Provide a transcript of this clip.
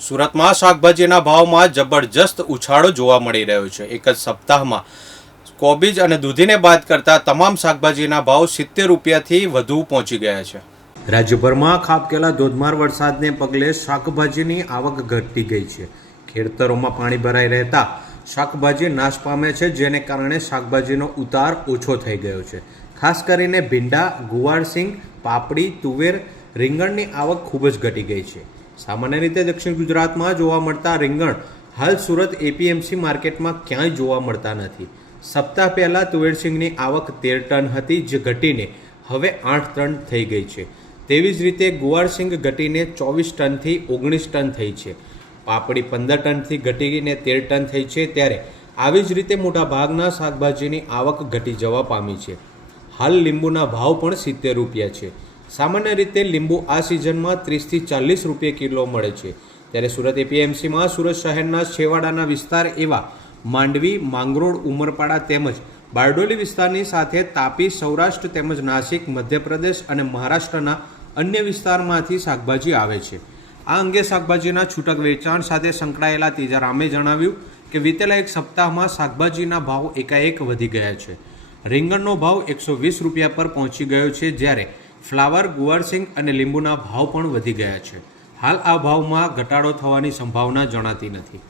સુરતમાં શાકભાજીના ભાવમાં જબરજસ્ત ઉછાળો જોવા મળી રહ્યો છે. એક જ સપ્તાહમાં કોબીજ અને દૂધીને બાદ કરતા તમામ શાકભાજીના ભાવ સિત્તેર રૂપિયાથી વધુ પહોંચી ગયા છે. રાજ્યભરમાં ખાબકેલા ધોધમાર વરસાદને પગલે શાકભાજીની આવક ઘટતી ગઈ છે. ખેડતરોમાં પાણી ભરાઈ રહેતા શાકભાજી નાશ પામે છે, જેને કારણે શાકભાજીનો ઉતાર ઓછો થઈ ગયો છે. ખાસ કરીને ભીંડા, ગુવારસિંગ, પાપડી, તુવેર રીંગણની આવક ખૂબ જ ઘટી ગઈ છે. સામાન્ય રીતે દક્ષિણ ગુજરાતમાં જોવા મળતા રીંગણ હાલ સુરત એપીએમસી માર્કેટમાં ક્યાંય જોવા મળતા નથી. સપ્તાહ પહેલાં તુવેરસિંગની આવક તેર ટન હતી, જે ઘટીને હવે આઠ ટન થઈ ગઈ છે. તેવી જ રીતે ગુવારસિંગ ઘટીને ચોવીસ ટનથી ઓગણીસ ટન થઈ છે. પાપડી પંદર ટનથી ઘટીને તેર ટન થઈ છે, ત્યારે આવી જ રીતે મોટાભાગના શાકભાજીની આવક ઘટી જવા પામી છે. હાલ લીંબુના ભાવ પણ સિત્તેર રૂપિયા છે. સામાન્ય રીતે લીંબુ આ સિઝનમાં ત્રીસથી ચાલીસ રૂપિયા કિલો મળે છે. ત્યારે સુરત એપીએમસીમાં સુરત શહેરના છેવાડાના વિસ્તાર એવા માંડવી, માંગરોળ, ઉમરપાડા તેમજ બારડોલી વિસ્તારની સાથે તાપી, સૌરાષ્ટ્ર તેમજ નાસિક, મધ્યપ્રદેશ અને મહારાષ્ટ્રના અન્ય વિસ્તારમાંથી શાકભાજી આવે છે. આ અંગે શાકભાજીના છૂટક વેચાણ સાથે સંકળાયેલા તેજારામે જણાવ્યું કે વિતેલા એક સપ્તાહમાં શાકભાજીના ભાવ એકાએક વધી ગયા છે. રીંગણનો ભાવ એકસો વીસ રૂપિયા પર પહોંચી ગયો છે જ્યારે ફ્લાવર ગુવારસિંગ અને લીંબુના ભાવ પણ વધી ગયા છે. હાલ આ ભાવમાં ઘટાડો થવાની સંભાવના જણાતી નથી.